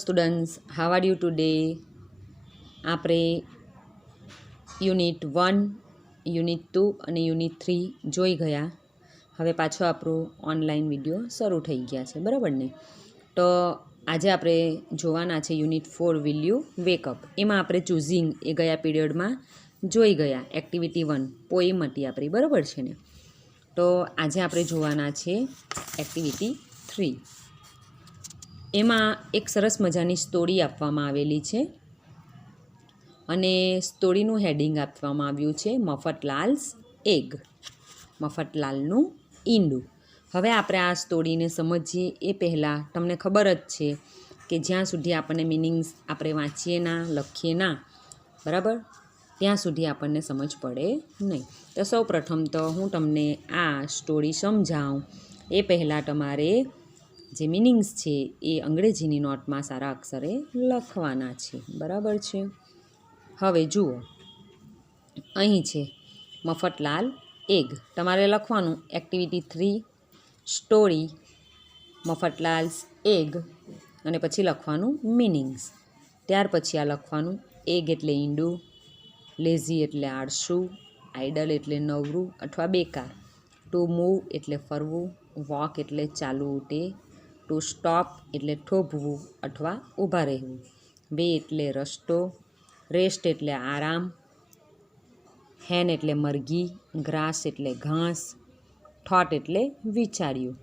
Students, how are you today? આપણે unit 1, unit 2 અને unit 3 જોઈ ગયા. હવે પાછો આપણો ઓનલાઈન વિડીયો શરૂ થઈ ગયા છે, બરાબર ને? તો આજે આપણે જોવાના છે યુનિટ 4 વિલ યુ વેકઅપ. એમાં આપણે ચૂઝિંગ એ ગયા પીરિયડમાં જોઈ ગયા. એક્ટિવિટી 1 પોઈમ હતી આપણી, બરાબર છે ને? તો આજે આપણે જોવાના છે એક્ટિવિટી 3. એમાં એક સરસ મજાની સ્ટોરી આપવામાં આવેલી છે અને સ્ટોરીનું હેડિંગ આપવામાં આવ્યું છે મફતલાલ્સ એગ, મફતલાલનું ઈંડું. હવે આપણે આ સ્ટોરીને સમજીએ એ પહેલાં તમને ખબર જ છે કે જ્યાં સુધી આપણને મિનિંગ્સ આપણે વાંચીએ ના, લખીએ ના, બરાબર, ત્યાં સુધી આપણને સમજ પડે નહીં. તો સૌ પ્રથમ તો હું તમને આ સ્ટોરી સમજાવું એ પહેલાં તમારે જે મિનિંગ્સ છે એ અંગ્રેજીની નોટમાં સારા અક્ષરે લખવાના છે, બરાબર છે? હવે જુઓ, અહીં છે મફતલાલ એગ. તમારે લખવાનું એક્ટિવિટી 3 સ્ટોરી મફતલાલ્સ એગ અને પછી લખવાનું મિનિંગ્સ. ત્યાર પછી આ લખવાનું એગ એટલે ઈંડું, લેઝી એટલે આળસુ, આઇડલ એટલે નવરું અથવા બેકાર, ટુ મૂવ એટલે ફરવું, વોક એટલે ચાલવું ઉટે, ટુ સ્ટોપ એટલે થોભવું અથવા ઊભા રહેવું, વે એટલે રસ્તો, રેસ્ટ એટલે આરામ, હેન એટલે મરઘી, ગ્રાસ એટલે ઘાસ, થોટ એટલે વિચાર્યું,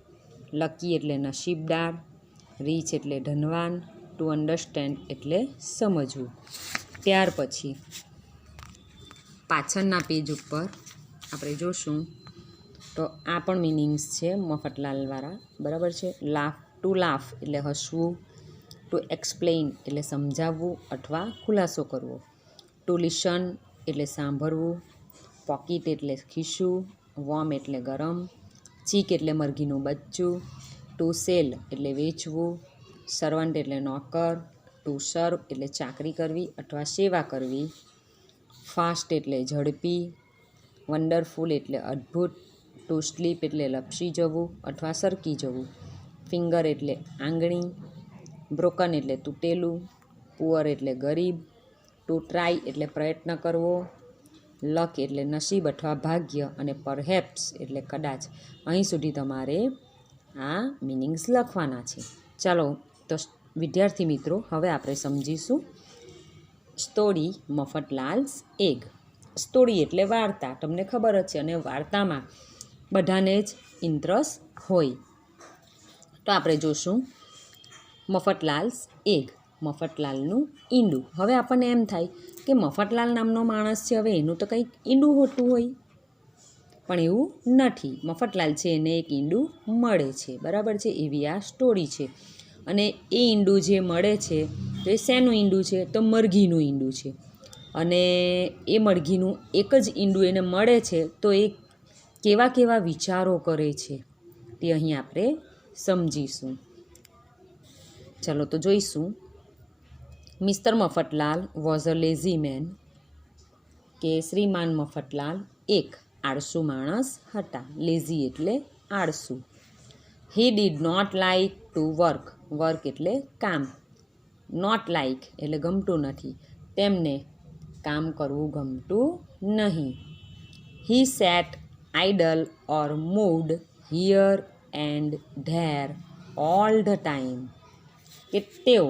લકી એટલે નસીબદાર, રીચ એટલે ધનવાન, ટુ અન્ડરસ્ટેન્ડ એટલે સમજવું. ત્યાર પછી પાછળના પેજ ઉપર આપણે જોશું તો આ પણ મિનિંગ્સ છે મફતલાલવાળા, બરાબર છે? ટુ લાફ એટલે હસવું, ટુ એક્સપ્લેઇન એટલે સમજાવવું અથવા ખુલાસો કરવો, ટુ લિસન એટલે સાંભળવું, પોકીટ એટલે ખિસ્સું, વોર્મ એટલે ગરમ, ચીક એટલે મરઘીનું બચ્ચું, ટુ સેલ એટલે વેચવું, સર્વન્ટ એટલે નોકર, ટુ સર્વ એટલે ચાકરી કરવી અથવા સેવા કરવી, ફાસ્ટ એટલે ઝડપી, વન્ડરફુલ એટલે અદ્ભુત, ટુ સ્લીપ એટલે લપસી જવું અથવા સરકી જવું, ફિંગર એટલે આંગળી, બ્રોકન એટલે તૂટેલું, પુઅર એટલે ગરીબ, ટુ ટ્રાય એટલે પ્રયત્ન કરવો, લક એટલે નસીબ અથવા ભાગ્ય અને પરહેપ્સ એટલે કદાચ. અહીં સુધી તમારે આ મિનિંગ્સ લખવાના છે. ચાલો તો વિદ્યાર્થી મિત્રો, હવે આપણે સમજીશું સ્ટોરી મફતલાલ્સ એગ. સ્ટોરી એટલે વાર્તા, તમને ખબર જ છે, અને વાર્તામાં બધાને જ ઇન્ટરેસ્ટ હોય. તો આપણે જોશું મફતલાલ્સ એગ, મફતલાલનું ઈંડું. હવે આપણને એમ થાય કે મફતલાલ નામનો માણસ છે, હવે એનું તો કંઈક ઈંડું હોતું હોય, પણ એવું નથી. મફતલાલ છે એને એક ઈંડું મળે છે, બરાબર છે? એવી આ સ્ટોરી છે. અને એ ઈંડું જે મળે છે તો એ શેનું ઈંડું છે? તો મરઘીનું ઈંડું છે. અને એ મરઘીનું એક જ ઈંડું એને મળે છે તો એ કેવા કેવા વિચારો કરે છે તે અહીં આપણે સમજીશું. ચાલો તો જોઈશું. Mister Mafatlal was a lazy man, કે શ્રીમાન મફતલાલ એક આળસુ માણસ હતા. લેઝી એટલે આળસુ. He did not like to work, work એટલે કામ, નોટ લાઇક એટલે ગમતું નથી, તેમને કામ કરવું ગમતું નહીં. He sat idle or moved here and there all the time, કે તેઓ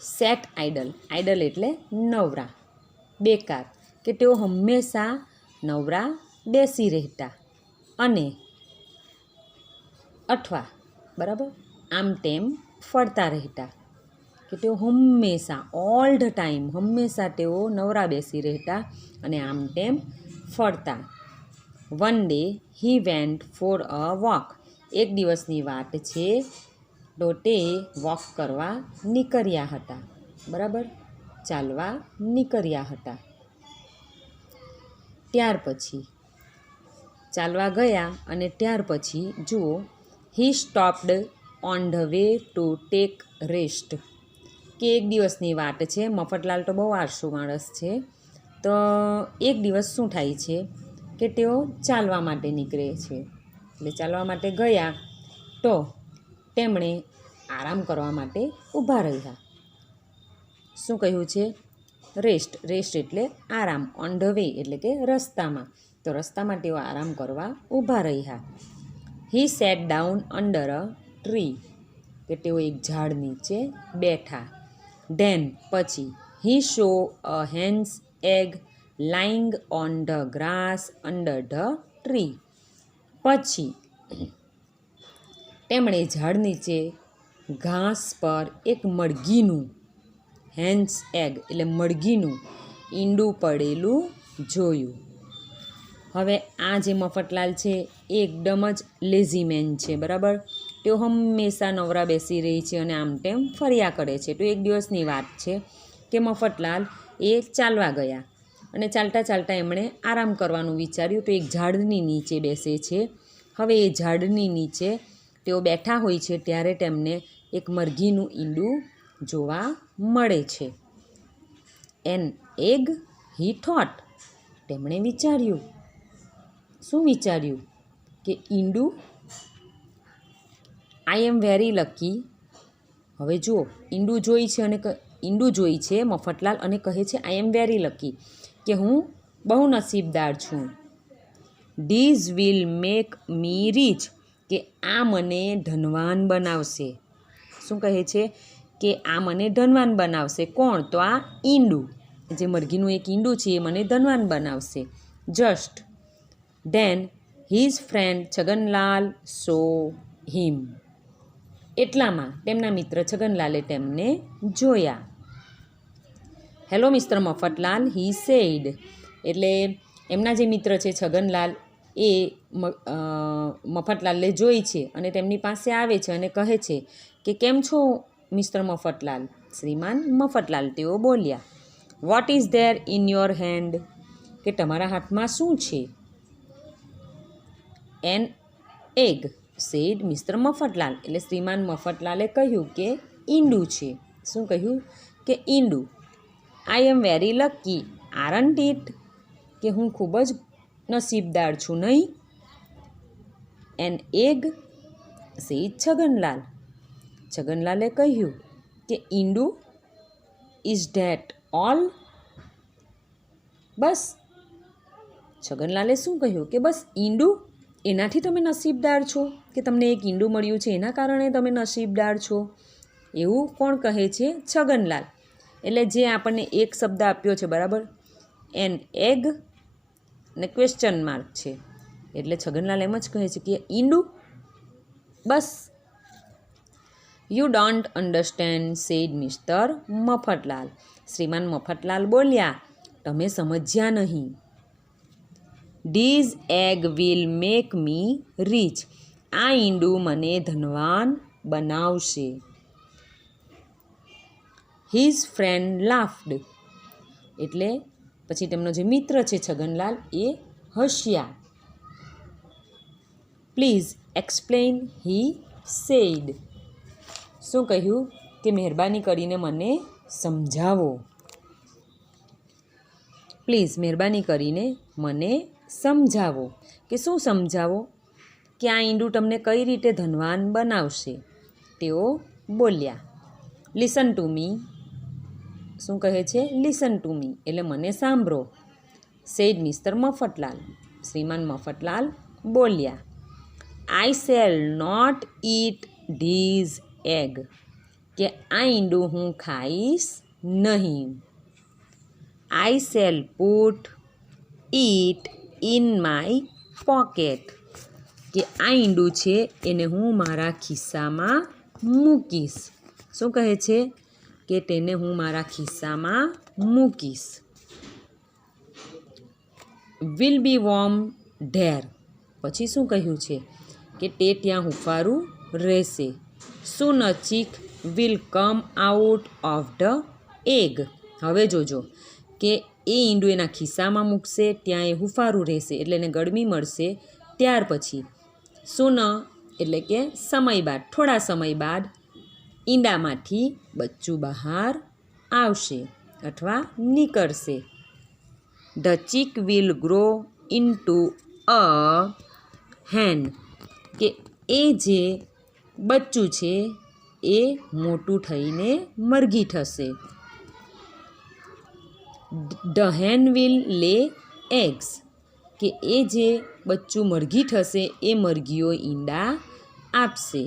સેટ આઇડલ, આઇડલ એટલે નવરા, બેકાર, કે તેઓ હંમેશા નવરા બેસી રહેતા અને અથવા, બરાબર, આમ તેમ ફરતા રહેતા, કે તેઓ હંમેશા ઓલ ધ ટાઈમ, હંમેશા તેઓ નવરા બેસી રહેતા અને આમ તેમ ફરતા. One day he went for a walk, એક દિવસની વાત છે તો તે વોક કરવા નીકળ્યા હતા, બરાબર, ચાલવા નીકળ્યા હતા. ત્યાર પછી ચાલવા ગયા અને ત્યાર પછી જુઓ, he stopped on the way to take rest, કે એક દિવસની વાત છે. મફતલાલ તો બહુ આળસુ માણસ છે, તો એક દિવસ શું થાય છે કે તેઓ ચાલવા માટે નીકળે છે. એટલે ચાલવા માટે ગયા તો તેમણે આરામ કરવા માટે ઊભા રહ્યા. શું કહ્યું છે? રેસ્ટ. રેસ્ટ એટલે આરામ. ઓન ધ વે એટલે કે રસ્તામાં. તો રસ્તામાં તેઓ આરામ કરવા ઊભા રહ્યા. He sat down under a tree, કે તેઓ એક ઝાડ નીચે બેઠા. ધેન પછી he saw a hen's egg lying on the grass under the tree. પછી તેમણે ઝાડ નીચે ઘાસ પર એક મરઘીનું, હેન્સ એગ એટલે મરઘીનું ઈંડું પડેલું જોયું. હવે આ જે મફતલાલ છે એ એકદમ જ લેઝી મેન છે, બરાબર. તેઓ હંમેશા નવરા બેસી રહી છે અને આમ તેમ ફર્યા કરે છે. તો એક દિવસની વાત છે કે મફતલાલ એ ચાલવા ગયા અને ચાલતા ચાલતા એમણે આરામ કરવાનું વિચાર્યું. તો એક ઝાડની નીચે બેસે છે. હવે એ ઝાડની નીચે તેઓ બેઠા હોય છે ત્યારે તેમને એક મરઘીનું ઈંડું જોવા મળે છે. એન એગ હી થોટ, તેમણે વિચાર્યું. શું વિચાર્યું? કે ઈંડું. I am very lucky. હવે જુઓ, ઈંડું જોઈ છે અને ઈંડું જોઈ છે મફતલાલ અને કહે છે આઈ એમ વેરી લકી, કે હું બહુ નસીબદાર છું. These will make me rich, કે આ મને ધનવાન બનાવશે. શું કહે છે? કે આ મને ધનવાન બનાવશે. કોણ? તો આ ઈંડું, જે મરઘીનું એક ઈંડું છે એ મને ધનવાન બનાવશે. Just then his friend Chhaganlal saw him, એટલામાં તેમના મિત્ર છગનલાલે તેમને જોયા. Hello mister Mafatlal, he said, એટલે એમના જે મિત્ર છે છગનલાલ એ મફતલાલને જોઈ છે અને તેમની પાસે આવે છે અને કહે છે કે કેમ છો મિસ્ટર મફતલાલ? શ્રીમાન મફતલાલ, તેઓ બોલ્યા. What is there in your hand, કે તમારા હાથમાં શું છે? An egg said mister Mafatlal, એટલે શ્રીમાન મફતલાલે કહ્યું કે ઈંડું છે. શું કહ્યું? કે ઈંડું. I am very lucky aren't it, કે હું ખૂબ જ નસીબદાર છું નહીં? એન એગ સેડ છગનલાલ, છગનલાલે કહ્યું કે ઈંડું. ઇઝ ધેટ ઓલ, બસ. છગનલાલે શું કહ્યું? કે બસ ઈંડું, એનાથી તમે નસીબદાર છો, કે તમને એક ઈંડું મળ્યું છે એના કારણે તમે નસીબદાર છો? એવું કોણ કહે છે? છગનલાલ. એટલે જે આપણને એક શબ્દ આપ્યો છે, બરાબર, એન એગ ને ક્વેશ્ચન માર્ક છે, એટલે છગનલાલ એમ જ કહે છે કે ઈંડું, બસ. You don't understand said mister Mafatlal, શ્રીમાન મફતલાલ બોલ્યા, તમે સમજ્યા નહીં. This egg will make me rich, આ ઈંડું મને ધનવાન બનાવશે. હિઝ ફ્રેન્ડ લાફ્ડ, એટલે પછી તેમનો જે મિત્ર છે છગનલાલ એ હસ્યા. પ્લીઝ એક્સપ્લેન હી સેડ, શું કહ્યું? કે મહેરબાની કરીને મને સમજાવો. પ્લીઝ મહેરબાની કરીને મને સમજાવો, કે શું સમજાવો? કે આ ઈંડું તમને કઈ રીતે ધનવાન બનાવશે? તેઓ બોલ્યા. લિસન ટુ મી, શું કહે છે? લિસન ટુ મી, એટલે મને સાંભળો. સેડ મિસ્ટર મફતલાલ, શ્રીમાન મફતલાલ બોલ્યા. I shall not eat this egg, કે આ ઈંડું હું ખાઈશ નહીં. I shall put it in my pocket, કે આ ઈંડું છે એને હું મારા ખિસ્સામાં મૂકીશ. શું કહે છે? કે તેને હું મારા ખિસ્સામાં મૂકીશ. વિલ બી વોર્મ ધેર, પછી શું કહ્યું છે? કે તે ત્યાં હુંફારું રહેશે. Soon a chick will come out of the egg, હવે જોજો કે એ ઈંડું એના ખિસ્સામાં મૂકશે, ત્યાં એ હુંફારું રહેશે એટલે એને ગરમી મળશે. ત્યાર પછી સૂન એટલે કે સમય બાદ, થોડા સમય બાદ ઈંડામાંથી બચ્ચું બહાર આવશે અથવા નીકળશે. The chick will grow into a hen, કે એ જે બચ્ચું છે એ મોટું થઈને મરઘી થશે. ધ હેન વિલ લે એગ્સ, કે એ જે બચ્ચું મરઘી થશે એ મરઘીઓ ઈંડા આપશે.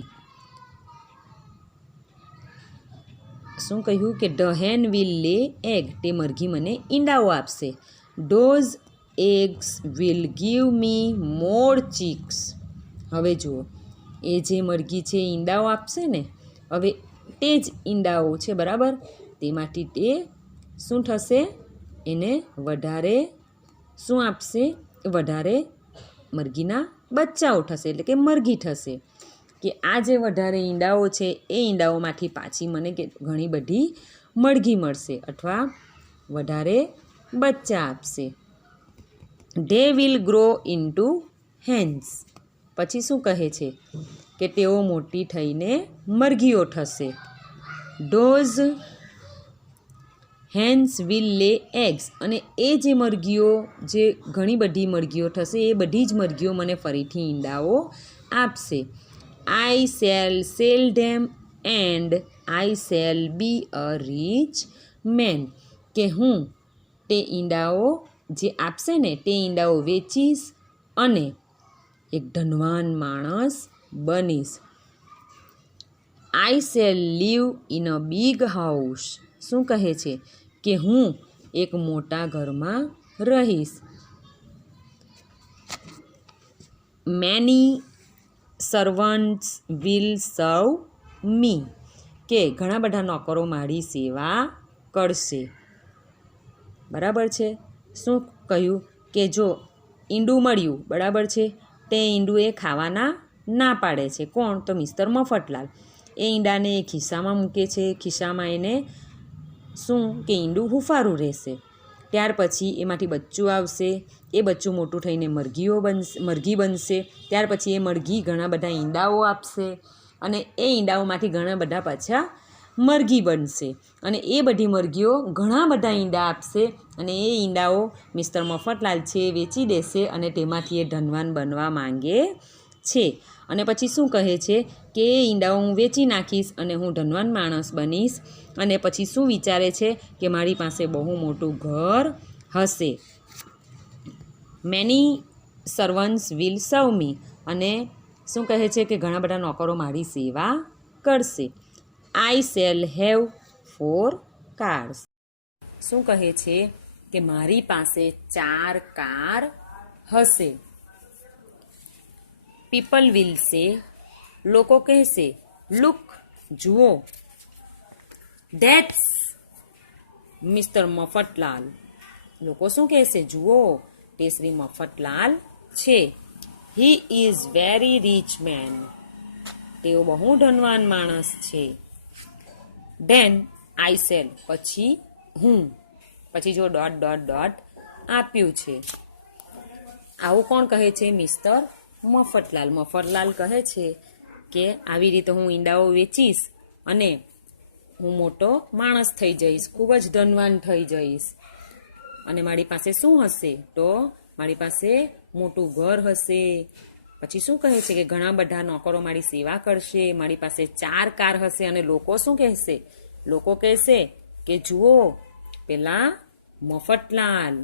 શું કહ્યું કે ધ હેન વિલ લે એગ, તે મરઘી મને ઈંડાઓ આપશે. Those eggs will give me more cheeks. હવે જુઓ, એ જે મરઘી છે ઈંડાઓ આપશે ને, હવે તે જ ઈંડાઓ છે બરાબર, તેમાંથી તે શું થશે, એને વધારે શું આપશે, વધારે મરઘીના બચ્ચાઓ થશે, એટલે કે મરઘી થશે. કે આ જે વધારે ઈંડાઓ છે એ ઈંડાઓમાંથી પાછી મને ઘણી બધી મરઘી મળશે અથવા વધારે બચ્ચા આપશે. They will grow into hens. પછી શું કહે છે કે તેઓ મોટી થઈને મરઘીઓ થશે. ધોઝ હેન્સ વિલ લે એગ્સ, અને એ જે મરઘીઓ, જે ઘણી બધી મરઘીઓ થશે એ બધી જ મરઘીઓ મને ફરીથી ઈંડાઓ આપશે. I shall sell them and I shall be a rich man, કે હું તે ઈંડાઓ જે આપશે ને તે ઈંડાઓ વેચીશ અને એક ધનવાન માણસ બનીશ. I shall live in a big house. શું કહે છે કે હું એક મોટા ઘરમાં રહીશ. મેની સર્વન્ટ્સ વિલ સર્વ મી, કે ઘણા બધા નોકરો મારી સેવા કરશે. બરાબર છે. શું કહ્યું કે જો ઈંડું મળ્યું બરાબર છે, તે ઈંડું એ ખાવાના ના પાડે છે. કોણ? તો મિસ્ટર મફતલાલ. એ ઈંડાને ખિસ્સામાં મૂકે છે, ખિસ્સામાં એને શું કે ઈંડું હુંફારું રહેશે. ત્યાર પછી એમાંથી બચ્ચું આવશે, એ બચ્ચું મોટું થઈને મરઘી બનશે. ત્યાર પછી એ મરઘી ઘણા બધા ઈંડાઓ આપશે અને એ ઈંડાઓમાંથી ઘણા બધા પાછા મરઘી બનશે અને એ બધી મરઘીઓ ઘણા બધા ઈંડા આપશે અને એ ઈંડાઓ મિસ્ટર મફતલાલ છે એ વેચી દેશે અને તેમાંથી એ ધનવાન બનવા માંગે છે. અને પછી શું કહે છે કે એ ઈંડાઓ હું વેચી નાખીશ અને હું ધનવાન માણસ બનીશ. અને પછી શું વિચારે છે કે મારી પાસે બહુ મોટું ઘર હશે. મેની સર્વન્ટ્સ વિલ સર્વ મી, અને શું કહે છે કે ઘણા બધા નોકરો મારી સેવા કરશે. આઈ શેલ હેવ 4 કાર્સ. શું કહે છે કે મારી પાસે 4 કાર હશે. પીપલ વિલ સે, લોકો કહેશે, લુક, જુઓ, ધેટ્સ મિસ્ટર મફતલાલ. લોકો શું કહેશે? જુઓ, તે શ્રી મફતલાલ છે. He is very rich man, તેઓ બહુ ધનવાન માણસ છે. ધેન આઈ શેલ, પછી હું, પછી જો ડોટ ડોટ ડોટ આપ્યું છે. આવું કોણ કહે છે? મિસ્ટર મફતલાલ. મફતલાલ કહે છે કે આવી રીતે હું ઈંડાઓ વેચીશ અને હું મોટો માણસ થઈ જઈશ, ખૂબ જ ધનવાન થઈ જઈશ. અને મારી પાસે શું હશે? તો મારી પાસે મોટું ઘર હશે. પછી શું કહે છે કે ઘણા બધા નોકરો મારી સેવા કરશે. મારી પાસે 4 કાર હશે. અને લોકો શું કહેશે? લોકો કહેશે કે જુઓ, પેલા મફતલાલ,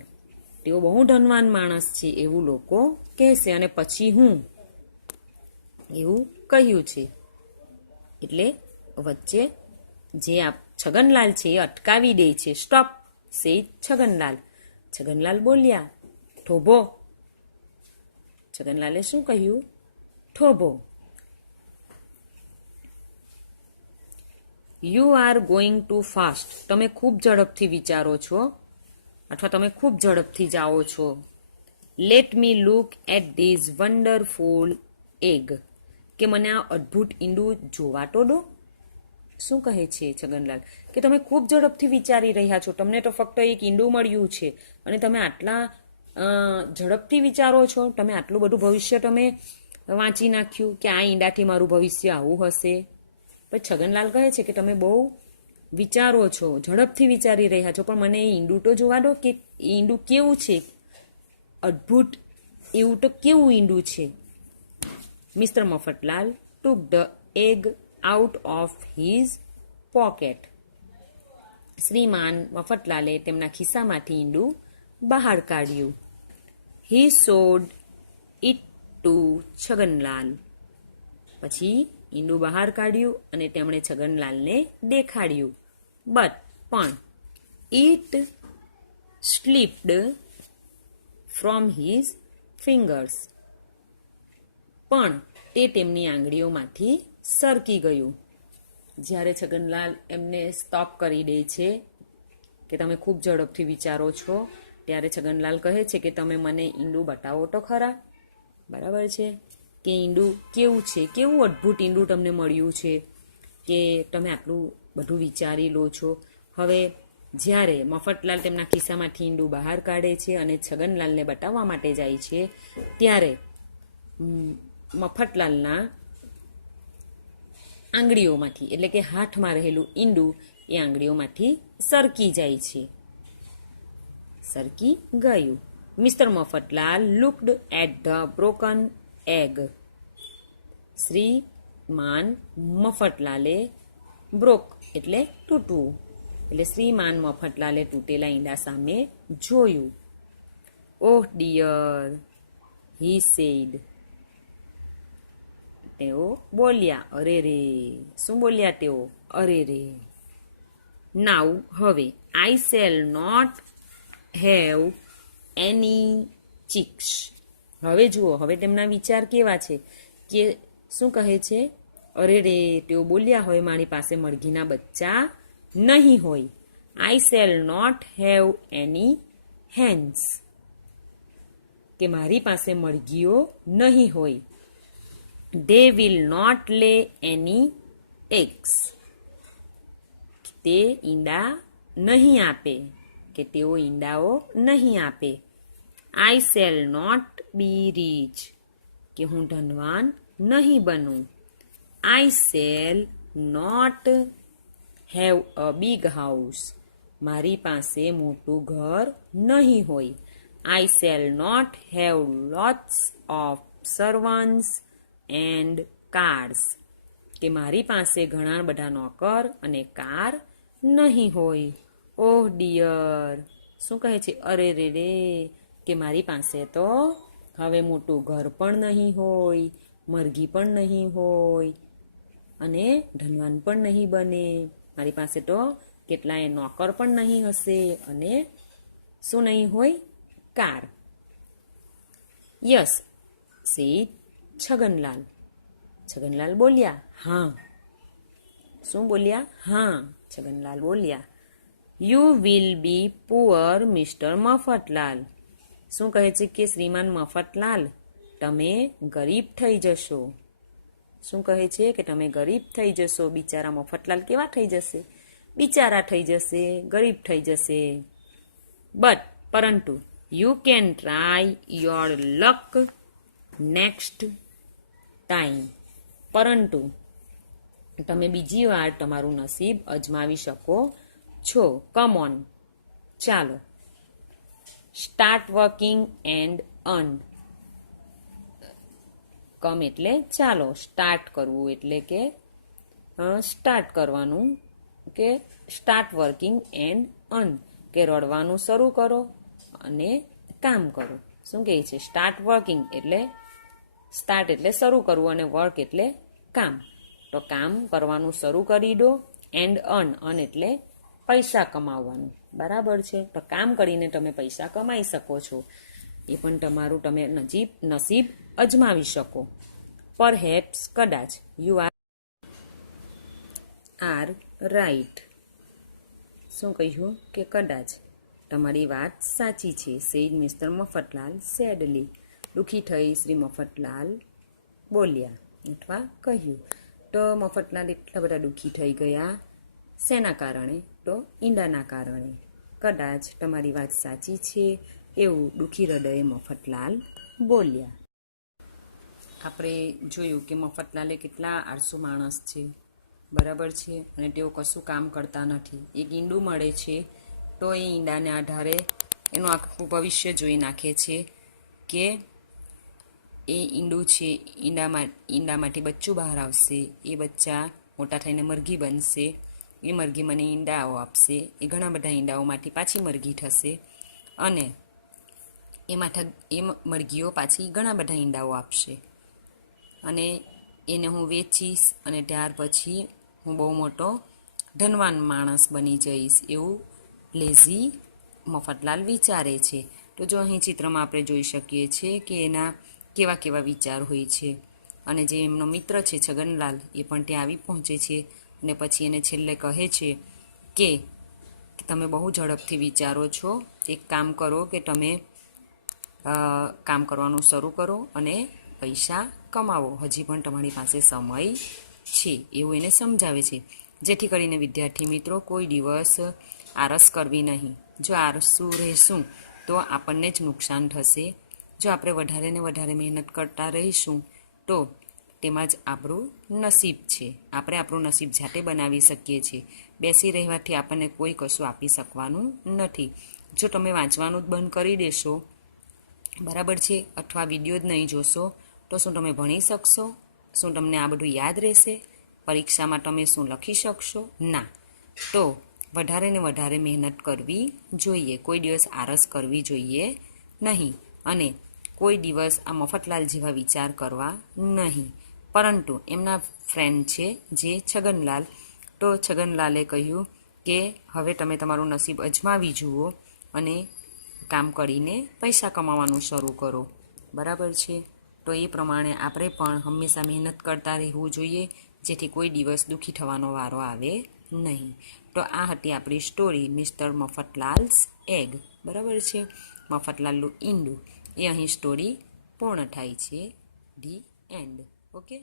તેઓ બહુ ધનવાન માણસ છે, એવું લોકો કહેશે. અને પછી હું, એવું કહ્યું છે. એટલે વચ્ચે જે આ છગનલાલ છે એ અટકાવી દે છે. સ્ટોપ, સે છગનલાલ. છગનલાલ બોલ્યા, થોભો. છગનલાલે શું કહ્યું? થોભો. You are going to fast. તમે ખૂબ ઝડપથી વિચારો છો અથવા તમે ખૂબ ઝડપથી જાઓ છો. Let me look at this wonderful egg, કે મને આ અદ્ભુત ઈંડું જોવા તો દો. શું કહે છે છગનલાલ કે તમે ખૂબ ઝડપથી વિચારી રહ્યા છો, તમને તો ફક્ત એક ઈંડું મળ્યું છે અને તમે આટલા ઝડપથી વિચારો છો. તમે આટલું બધું ભવિષ્ય તમે વાંચી નાખ્યું કે આ ઈંડાથી મારું ભવિષ્ય આવું હશે. પણ છગનલાલ કહે છે કે તમે બહુ વિચારો છો, ઝડપથી વિચારી રહ્યા છો, પણ મને એ ઈંડું તો જોવા દો કે ઈંડું કેવું છે, અદ્ભુત એવું તો કેવું ઈંડું છે. Mister Mafatlal took the egg out of his pocket. શ્રીમાન મફતલાલે તેમના ખિસ્સામાંથી ઈંડું બહાર કાઢ્યું. He showed it to Chhaganlal. પછી ઈંડું બહાર કાઢ્યું અને તેમણે છગનલાલને દેખાડ્યું. પણ it slipped from his fingers. પણ તે તેમની આંગળીઓમાંથી સરકી ગયું. જ્યારે છગનલાલ એમને સ્ટોપ કરી દે છે કે તમે ખૂબ ઝડપથી વિચારો છો, ત્યારે છગનલાલ કહે છે કે તમે મને ઈંડું બતાવો તો ખરા. બરાબર છે કે ઈંડું કેવું છે, કેવું અદ્ભુત ઈંડું તમને મળ્યું છે કે તમે આટલું બધું વિચારી લો છો. હવે જ્યારે મફતલાલ તેમના ખિસ્સામાંથી ઈંડું બહાર કાઢે છે અને છગનલાલને બતાવવા માટે જાય છે, ત્યારે મફતલાલના આંગળીઓમાંથી એટલે કે હાથમાં રહેલું ઈંડું એ આંગળીઓમાંથી સરકી જાય છે, સરકી ગયું. Mister Mafatlal looked at the broken egg. શ્રીમાન મફતલાલે બ્રોક એટલે તૂટવું, એટલે શ્રીમાન મફતલાલે તૂટેલા ઈંડા સામે જોયું. Oh dear, he said. તેઓ બોલ્યા, અરે રે. શું બોલ્યા તેઓ? અરે રે. નાઉ હવે, I shall not have any chicks. હવે જુઓ, હવે તેમના વિચાર કેવા છે કે શું કહે છે? અરે રે, તેઓ બોલ્યા, હવે મારી પાસે મરઘીના બચ્ચા નહીં હોય. I shall not have any hens, કે મારી પાસે મરઘીઓ નહીં હોય. They will not lay any eggs. તે ઈંડા નહીં આપે, કે તેઓ ઈંડાઓ નહીં આપે. I shall not be rich, કે હું ધનવાન નહીં બનું. I shall not have a big house. મારી પાસે મોટું ઘર નહીં હોય. I shall not have lots of servants and cars, કે મારી પાસે ઘણા બધા નોકર અને કાર નહીં હોય. ઓહ ડિયર, શું કહે છે? અરે રે રે, કે મારી પાસે તો હવે મોટું ઘર પણ નહીં હોય, મરઘી પણ નહીં હોય અને ધનવાન પણ નહીં બને. મારી પાસે તો કેટલાય નોકર પણ નહીં હશે અને શું નહીં હોય? Car. Yes said Chhaganlal. Chhaganlal બોલ્યા, હા. શું બોલ્યા? હા. છગનલાલ બોલ્યા. You will be poor mister Mafatlal. શું કહે છે કે શ્રીમાન મફતલાલ, તમે ગરીબ થઈ જશો. શું કહે છે કે તમે ગરીબ થઈ જશો. બિચારા મફતલાલ કેવા થઈ જશે? બિચારા થઈ જશે, ગરીબ થઈ જશે. પરંતુ you can try your luck next time. પરંતુ તમે બીજી વાર તમારું નસીબ અજમાવી શકો છો. કમ ઓન, ચાલો. Start working and earn. Come એટલે ચાલો, સ્ટાર્ટ કરવું એટલે કે સ્ટાર્ટ કરવાનું, કે સ્ટાર્ટ વર્કિંગ એન્ડ અર્ન, કે રડવાનું શરૂ કરો અને કામ કરો. શું કહે છે? સ્ટાર્ટ વર્કિંગ એટલે સ્ટાર્ટ એટલે શરૂ કરવું અને વર્ક એટલે કામ. તો કામ કરવાનું શરૂ કરી દો. એન્ડ અર્ન એટલે પૈસા કમાવવાનું. બરાબર છે? તો કામ કરીને તમે પૈસા કમાઈ શકો છો. એ પણ તમારું તમે નસીબ અજમાવી શકો. પરહેપ્સ કદાચ. You are right. શું કહ્યું? કે કદાચ તમારી વાત સાચી છે. Said mister Mafatlal sadly. દુઃખી થઈ શ્રી મફતલાલ બોલ્યા અથવા કહ્યું. તો મફતલાલ એટલા બધા દુઃખી થઈ ગયા. શેના કારણે? તો ઈંડાના કારણે. કદાચ તમારી વાત સાચી છે, એવું દુઃખી હૃદયે મફતલાલ બોલ્યા. આપણે જોયું કે મફતલાલે કેટલા આળસુ માણસ છે. બરાબર છે? અને તેઓ કશું કામ કરતા નથી. એક ઈંડું મળે છે તો એ ઈંડાને આધારે એનું આખું ભવિષ્ય જોઈ નાખે છે કે એ ઈંડું છે, ઈંડામાંથી બચ્ચું બહાર આવશે. એ બચ્ચા મોટા થઈને મરઘી બનશે, એ મરઘી મને ઈંડાઓ આપશે, એ ઘણા બધા ઈંડાઓમાંથી પાછી મરઘી થશે અને એ મરઘીઓ પાછી ઘણા બધા ઈંડાઓ આપશે અને એને હું વેચીશ અને ત્યાર પછી હું બહુ મોટો ધનવાન માણસ બની જઈશ એવું લેઝી મફતલાલ વિચારે છે. તો જો અહીં ચિત્રમાં આપણે જોઈ શકીએ છીએ કે એના કેવા કેવા વિચાર હોય છે અને જે એમનો મિત્ર છે છગનલાલ એ પણ ત્યાં આવી પહોંચે છે અને પછી એને છેલ્લે કહે છે કે તમે બહુ ઝડપથી વિચારો છો, એક કામ કરો કે તમે કામ કરવાનું શરૂ કરો અને પૈસા કમાવો, હજી પણ તમારી પાસે સમય છે એવું એને સમજાવે છે. જેથી કરીને વિદ્યાર્થી મિત્રો કોઈ દિવસ આળસ કરવી નહીં. જો આળસુ રહેશું તો આપણને જ નુકસાન થશે. જો આપણે વધારે ને વધારે મહેનત કરતા રહીશું તો તેમાં જ આપણું નસીબ છે. આપણે આપણું નસીબ જાતે બનાવી શકીએ છીએ. બેસી રહેવાથી આપણને કોઈ કશું આપી શકવાનું નથી. જો તમે વાંચવાનું જ બંધ કરી દેશો, બરાબર છે, અથવા વિડીયો જ નહીં જોશો તો શું તમે ભણી શકશો? શું તમને આ બધું યાદ રહેશે? પરીક્ષામાં તમે શું લખી શકશો? ના. તો વધારે ને વધારે મહેનત કરવી જોઈએ. કોઈ દિવસ આળસ કરવી જોઈએ નહીં અને કોઈ દિવસ આ મફતલાલ જેવા વિચાર કરવા નહીં. પરંતુ એમના ફ્રેન્ડ છે જે છગનલાલ, તો છગનલાલે કહ્યું કે હવે તમે તમારું નસીબ અજમાવી જુઓ અને કામ કરીને પૈસા કમાવાનું શરૂ કરો. બરાબર છે. તો એ પ્રમાણે આપણે પણ હંમેશા મહેનત કરતા રહેવું જોઈએ જેથી કોઈ દિવસ દુઃખી થવાનો વારો આવે નહીં. તો આ હતી આપણી સ્ટોરી મિસ્ટર મફતલાલ્સ એગ. બરાબર છે, મફતલાલનું ઈંડું. એ અહીં સ્ટોરી પૂર્ણ થાય છે. The end. ઓકે.